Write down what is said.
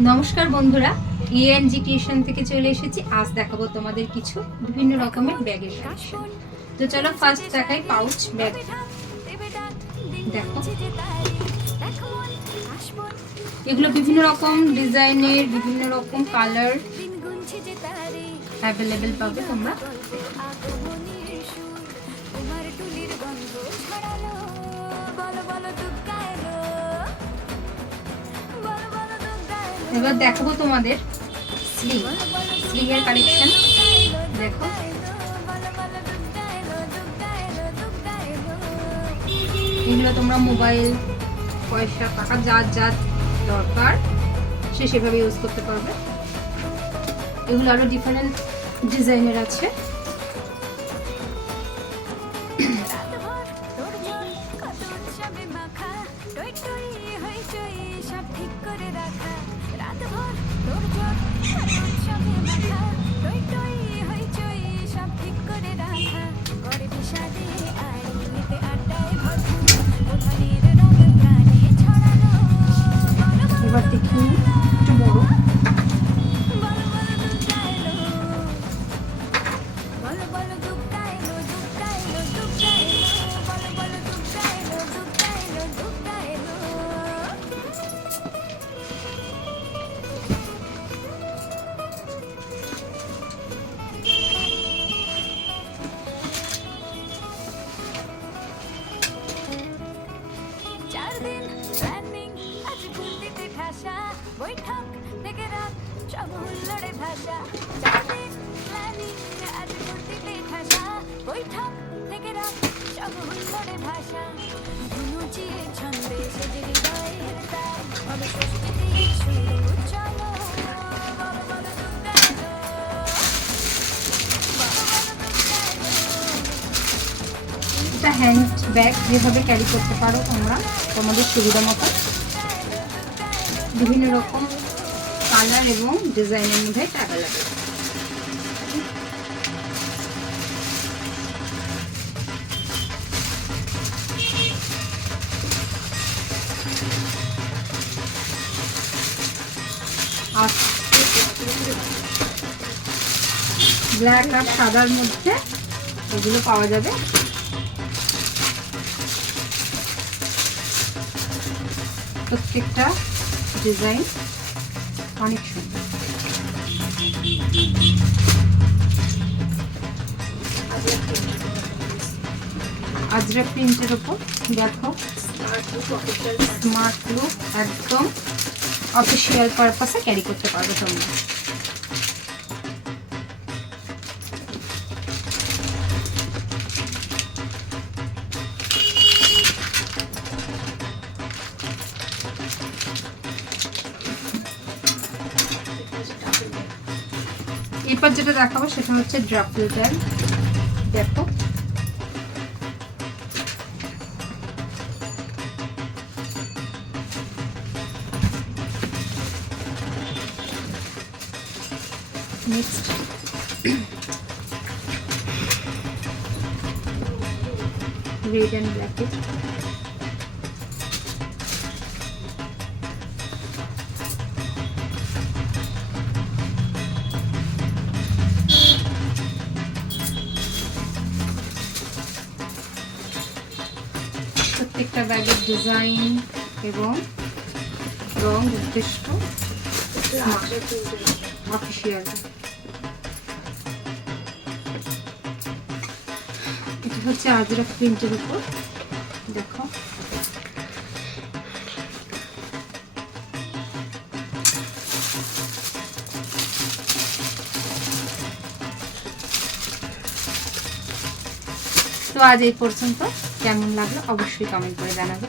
নমস্কার বন্ধুরা, ANG creation থেকে চলে এসেছি। আজ দেখাবো তোমাদের কিছু বিভিন্ন রকমের ব্যাগের কালেকশন। তো চলো ফার্স্ট দেখাই পাউচ ব্যাগ। দেখো, এগুলো বিভিন্ন রকম ডিজাইনের, বিভিন্ন রকম কালার অ্যাভেলেবেল পাবে তোমরা। এবার দেখাবো তোমাদের স্লিভের কালেকশন। দেখো, এগুলো তোমরা মোবাইল, পয়সা, টাকা যার যার দরকার সে সেভাবে ইউজ করতে পারবে। এগুলো আরো ডিফারেন্ট ডিজাইনের আছে। এবার দেখি একটু বড়। বৈঠক থেকে রাত সব হুল্লোড়ে ভাষা, আজ মূর্তিতে ঠাসা। বৈঠক থেকে রাত সব হুল্লোড়ে ভাষা, ধুনুচিয়ে ছন্দে সেজে হৃদয়ের তার অবশিষ্টিতে শুরু। চলো বলো বলো এটা হ্যান্ড ব্যাগ, যেভাবে ক্যারি করতে পারো তোমরা তোমাদের সুবিধা মতো। বিভিন্ন রকম কালার এবং ডিজাইনের মধ্যে অ্যাভেলেবেল। ব্ল্যাক আর সাদার মধ্যে এগুলো পাওয়া যাবে। প্রত্যেকটা ডিজাইন অনেক সুন্দর। আজরা প্রিন্টের উপর দেখো, স্মার্ট লুক, একদম অফিসিয়াল পারপাসে ক্যারি করতে পারবে তোমরা। এরপর যেটা দেখাবো সেটা হচ্ছে ড্রাফল ব্যাগ। দেখো, নেক্সট রেড অ্যান্ড ব্ল্যাকে প্রত্যেকটা ব্যাগের ডিজাইন এবং রং উদ্দেশ্য অফিসিয়াল। এটা হচ্ছে আজরা প্রিন্টের উপর। দেখো, তো আজ এই পর্যন্ত। কেমন লাগলো অবশ্যই কমেন্ট করে জানাবে।